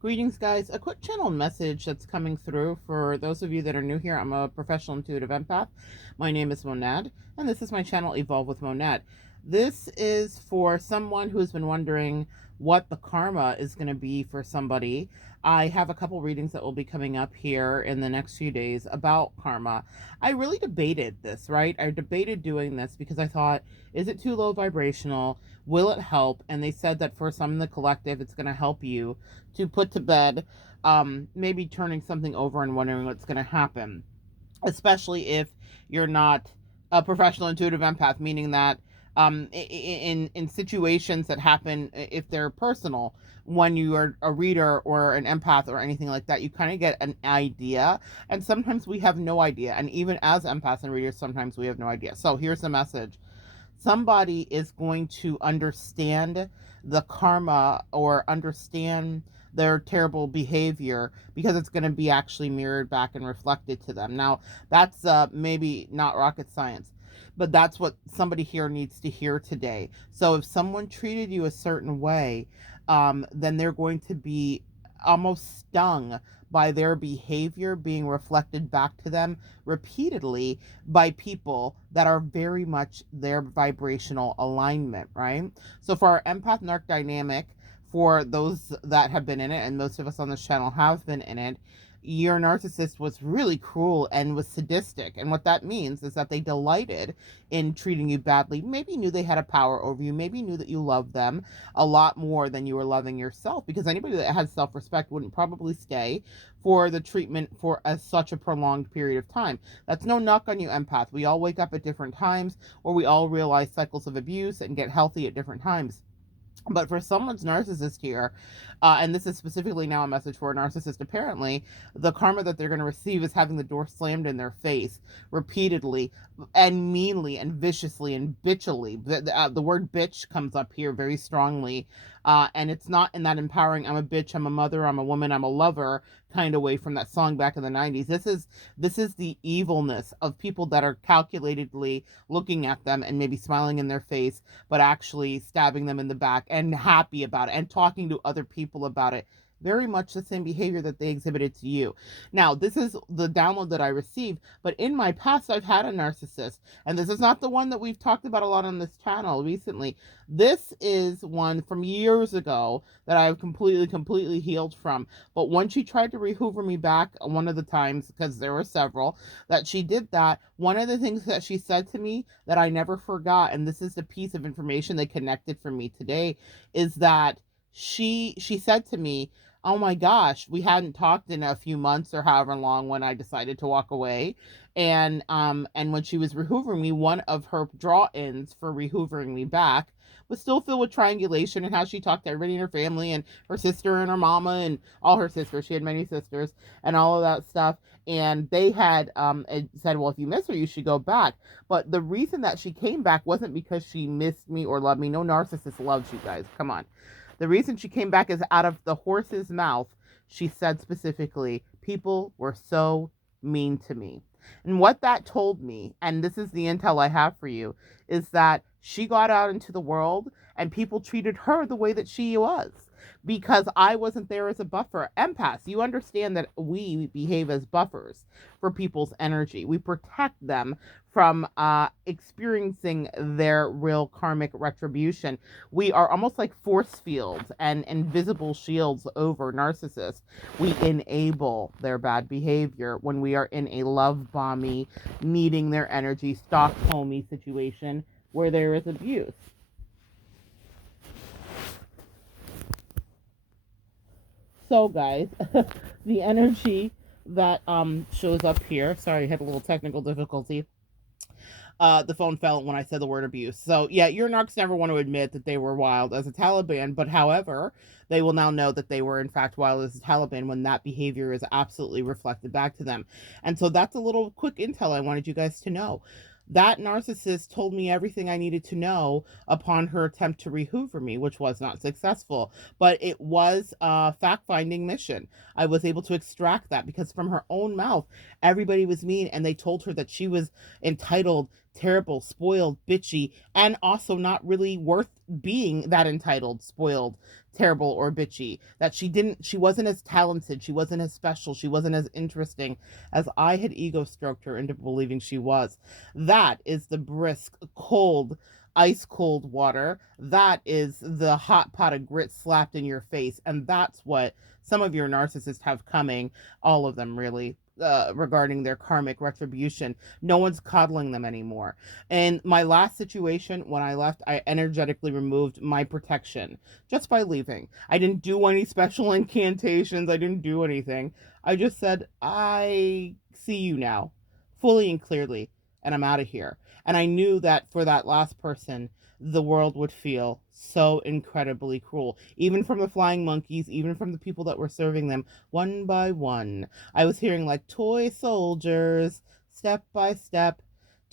Greetings, guys. A quick channel message that's coming through for those of you that are new here. I'm a professional intuitive empath. My name is Monette, and this is my channel, Evolve with Monette. This is for someone who's been wondering what the karma is going to be for somebody. I have a couple readings that will be coming up here in the next few days about karma. I really debated this, right? I debated doing this because I thought, is it too low vibrational? Will it help? And they said that for some in the collective, it's going to help you to put to bed, maybe turning something over and wondering what's going to happen, especially if you're not a professional intuitive empath, meaning that in situations that happen, if they're personal, when you are a reader or an empath or anything like that, you kind of get an idea, and sometimes we have no idea, and even as empaths and readers, sometimes we have no idea. So here's the message. Somebody is going to understand the karma or understand their terrible behavior because it's going to be actually mirrored back and reflected to them. Now, that's maybe not rocket science, but that's what somebody here needs to hear today. So if someone treated you a certain way, then they're going to be almost stung by their behavior being reflected back to them repeatedly by people that are very much their vibrational alignment, right? So for our empath narc dynamic, for those that have been in it, and most of us on this channel have been in it, your narcissist was really cruel and was sadistic. And what that means is that they delighted in treating you badly. Maybe knew they had a power over you. Maybe knew that you loved them a lot more than you were loving yourself, because anybody that has self-respect wouldn't probably stay for the treatment for such a prolonged period of time. That's no knock on you, empath. We all wake up at different times, or we all realize cycles of abuse and get healthy at different times. But for someone's narcissist here, and this is specifically now a message for a narcissist, apparently, the karma that they're going to receive is having the door slammed in their face repeatedly and meanly and viciously and bitchily. The word bitch comes up here very strongly, and it's not in that empowering, I'm a bitch, I'm a mother, I'm a woman, I'm a lover kind of way from that song back in the 90s. This is the evilness of people that are calculatedly looking at them and maybe smiling in their face, but actually stabbing them in the back and happy about it and talking to other people about it. Very much the same behavior that they exhibited to you. Now, this is the download that I received, but in my past, I've had a narcissist, and this is not the one that we've talked about a lot on this channel recently. This is one from years ago that I've completely healed from. But when she tried to re-hoover me back one of the times, because there were several that she did that, one of the things that she said to me that I never forgot, and this is the piece of information that connected for me today, is that she said to me, oh my gosh, we hadn't talked in a few months or however long when I decided to walk away. And when she was rehoovering me, one of her draw-ins for rehoovering me back was still filled with triangulation and how she talked to everybody in her family and her sister and her mama and all her sisters. She had many sisters and all of that stuff. And they had said, well, if you miss her, you should go back. But the reason that she came back wasn't because she missed me or loved me. No narcissist loves you guys. Come on. The reason she came back is out of the horse's mouth. She said specifically, people were so mean to me. And what that told me, and this is the intel I have for you, is that she got out into the world and people treated her the way that she was because I wasn't there as a buffer. Empaths, you understand that we behave as buffers for people's energy. We protect them from experiencing their real karmic retribution. We are almost like force fields and invisible shields over narcissists. We enable their bad behavior when we are in a love bomby, needing their energy, Stockholmy situation where there is abuse. So guys, the energy that shows up here, sorry, I had a little technical difficulty. The phone fell when I said the word abuse. So yeah, your narcs never want to admit that they were wild as a Taliban, but however, they will now know that they were in fact wild as a Taliban when that behavior is absolutely reflected back to them. And so that's a little quick intel I wanted you guys to know. That narcissist told me everything I needed to know upon her attempt to rehoover me, which was not successful, but it was a fact-finding mission. I was able to extract that because from her own mouth, everybody was mean, and they told her that she was entitled terrible, spoiled, bitchy, and also not really worth being that entitled, spoiled, terrible, or bitchy. That she wasn't as talented, she wasn't as special, she wasn't as interesting as I had ego stroked her into believing she was. That is the brisk, cold, ice cold water. That is the hot pot of grit slapped in your face. And that's what some of your narcissists have coming, all of them really, regarding their karmic retribution. No one's coddling them anymore. In my last situation, when I left, I energetically removed my protection just by leaving. I didn't do any special incantations. I didn't do anything. I just said, I see you now, fully and clearly, and I'm out of here. And I knew that for that last person, the world would feel so incredibly cruel, even from the flying monkeys, even from the people that were serving them one by one. I was hearing like toy soldiers, step by step,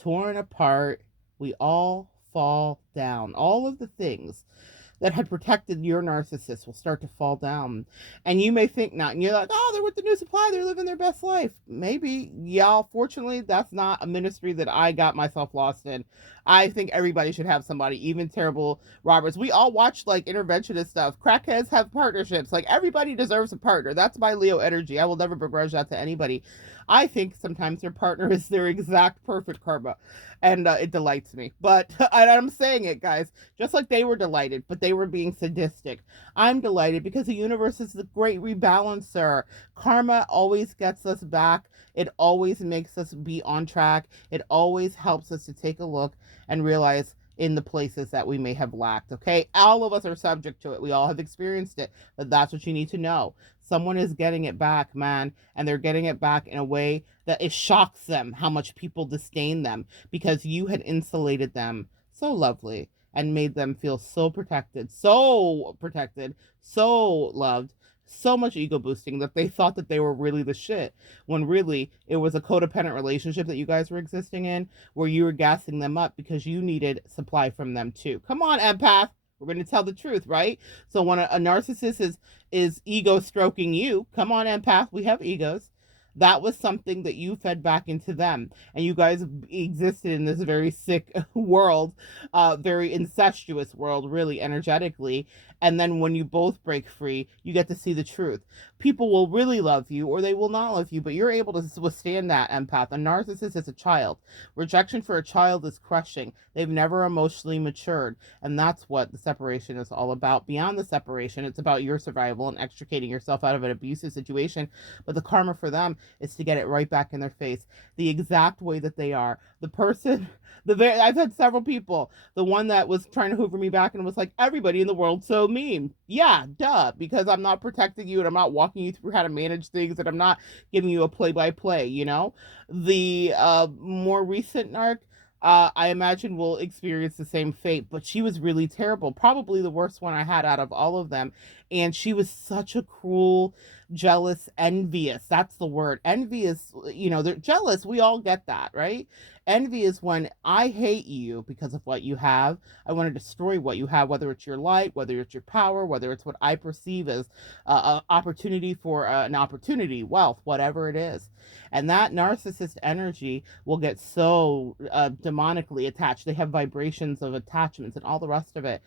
torn apart. We all fall down. All of the things that had protected your narcissist will start to fall down. And you may think not. And you're like, oh, they're with the new supply. They're living their best life. Maybe. Yeah, fortunately, that's not a ministry that I got myself lost in. I think everybody should have somebody, even terrible robbers. We all watch like interventionist stuff. Crackheads have partnerships. Like everybody deserves a partner. That's my Leo energy. I will never begrudge that to anybody. I think sometimes their partner is their exact perfect karma. And it delights me. But I'm saying it, guys, just like they were delighted, but they were being sadistic. I'm delighted because the universe is the great rebalancer. Karma always gets us back. It always makes us be on track. It always helps us to take a look and realize in the places that we may have lacked. Okay, all of us are subject to it. We all have experienced it, but that's what you need to know. Someone is getting it back, man, and they're getting it back in a way that it shocks them how much people disdain them because you had insulated them so lovely and made them feel so protected, so loved, so much ego boosting that they thought that they were really the shit, when really it was a codependent relationship that you guys were existing in where you were gassing them up because you needed supply from them too. Come on, empath. We're going to tell the truth, right? So when a narcissist is ego stroking you, come on, empath, we have egos. That was something that you fed back into them. And you guys existed in this very sick world, very incestuous world, really energetically. And then when you both break free, you get to see the truth. People will really love you or they will not love you, but you're able to withstand that, empath. A narcissist is a child. Rejection for a child is crushing. They've never emotionally matured. And that's what the separation is all about. Beyond the separation, it's about your survival and extricating yourself out of an abusive situation. But the karma for them is to get it right back in their face, the exact way that they are. The person, I've had several people, the one that was trying to hoover me back and was like, everybody in the world's so mean. Yeah, duh, because I'm not protecting you and I'm not walking you through how to manage things and I'm not giving you a play-by-play, you know? The more recent narc, I imagine will experience the same fate, but she was really terrible. Probably the worst one I had out of all of them. And she was such a cruel, jealous, envious. That's the word. Envious, they're jealous. We all get that, right? Envy is when I hate you because of what you have. I want to destroy what you have, whether it's your light, whether it's your power, whether it's what I perceive as an opportunity for an opportunity, wealth, whatever it is. And that narcissist energy will get so demonically attached. They have vibrations of attachments and all the rest of it.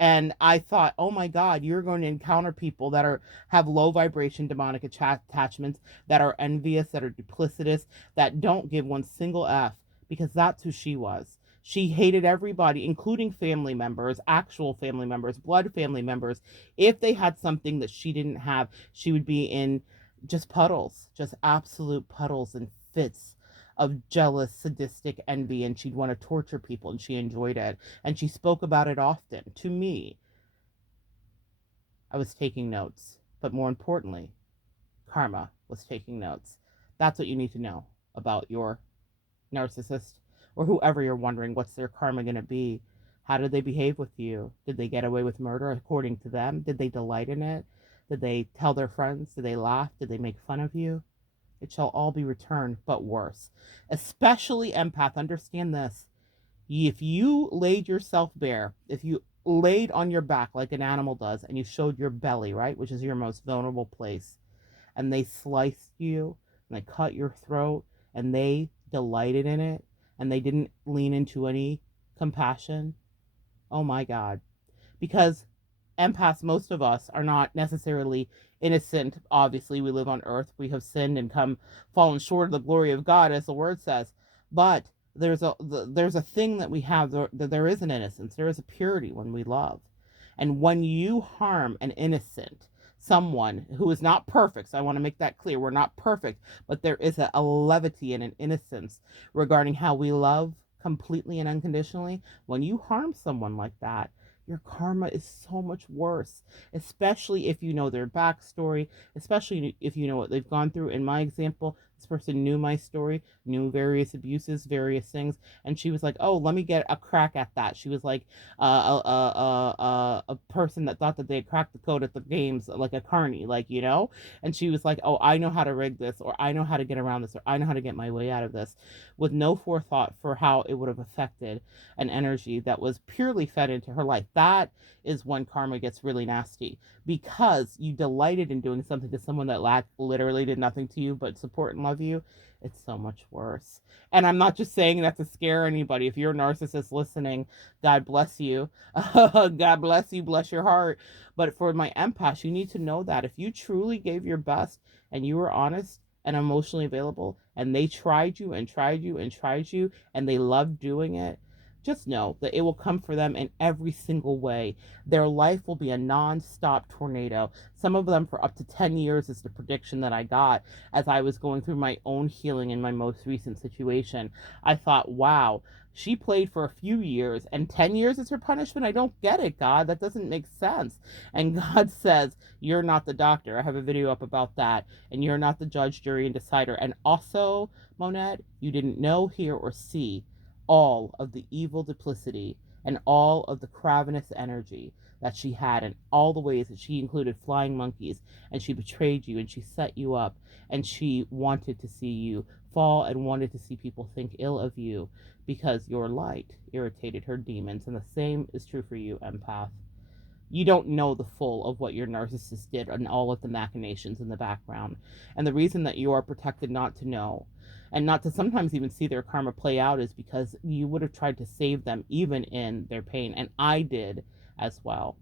And I thought, oh my God, you're going to encounter people that have low vibration demonic attachments, that are envious, that are duplicitous, that don't give one single F, because that's who she was. She hated everybody, including family members, actual family members, blood family members. If they had something that she didn't have, she would be in just puddles, just absolute puddles and fits of jealous, sadistic envy, and she'd want to torture people, and she enjoyed it. And she spoke about it often to me. I was taking notes, but more importantly, Karma was taking notes. That's what you need to know about your narcissist, or whoever you're wondering what's their karma going to be. How did they behave with you? Did they get away with murder according to them? Did they delight in it? Did they tell their friends? Did they laugh? Did they make fun of you? It shall all be returned, but worse. Especially empath, understand this. If you laid yourself bare, if you laid on your back like an animal does, and you showed your belly, right, which is your most vulnerable place, and they sliced you, and they cut your throat, and they delighted in it, and they didn't lean into any compassion, oh my God. Because empaths, most of us, are not necessarily innocent. Obviously, we live on earth. We have sinned and fallen short of the glory of God, as the word says. But there's a thing that we have, that there is an innocence. There is a purity when we love. And when you harm an innocent, someone who is not perfect, so I want to make that clear, we're not perfect, but there is a levity and an innocence regarding how we love completely and unconditionally. When you harm someone like that, your karma is so much worse, especially if you know their backstory, especially if you know what they've gone through. In my example, this person knew my story, knew various abuses, various things, and she was like, oh, let me get a crack at that. She was like a person that thought that they had cracked the code at the games, like a carny, like, and she was like, oh, I know how to rig this, or I know how to get around this, or I know how to get my way out of this, with no forethought for how it would have affected an energy that was purely fed into her life. That is when karma gets really nasty, because you delighted in doing something to someone that literally did nothing to you but support and love you. It's so much worse. And I'm not just saying that to scare anybody. If you're a narcissist listening, God bless you. God bless you, bless your heart. But for my empaths, you need to know that if you truly gave your best and you were honest and emotionally available, and they tried you and tried you and tried you, and they loved doing it, just know that it will come for them in every single way. Their life will be a non-stop tornado. Some of them for up to 10 years is the prediction that I got as I was going through my own healing in my most recent situation. I thought, wow, she played for a few years and 10 years is her punishment? I don't get it, God. That doesn't make sense. And God says, you're not the doctor. I have a video up about that. And you're not the judge, jury, and decider. And also, Monette, you didn't know, hear, or see all of the evil duplicity and all of the cravenous energy that she had, and all the ways that she included flying monkeys, and she betrayed you, and she set you up, and she wanted to see you fall and wanted to see people think ill of you because your light irritated her demons. And the same is true for you, empath. You don't know the full of what your narcissist did and all of the machinations in the background. And the reason that you are protected not to know and not to sometimes even see their karma play out is because you would have tried to save them even in their pain. And I did as well.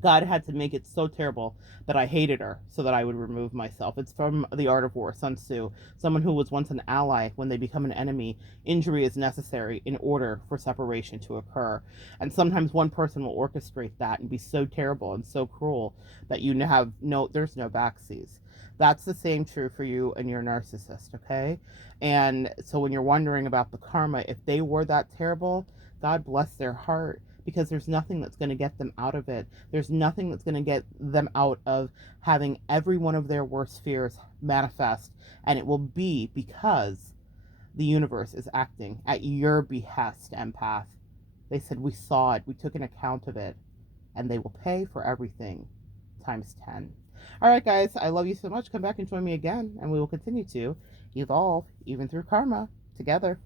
God had to make it so terrible that I hated her so that I would remove myself. It's from The Art of War, Sun Tzu. Someone who was once an ally, when they become an enemy, injury is necessary in order for separation to occur. And sometimes one person will orchestrate that and be so terrible and so cruel that there's no backseas. That's the same true for you and your narcissist, okay? And so when you're wondering about the karma, if they were that terrible, God bless their heart, because there's nothing that's going to get them out of it. There's nothing that's going to get them out of having every one of their worst fears manifest. And it will be because the universe is acting at your behest, empath. They said, we saw it, we took an account of it, and they will pay for everything times 10. All right, guys, I love you so much. Come back and join me again, and we will continue to evolve, even through karma, together.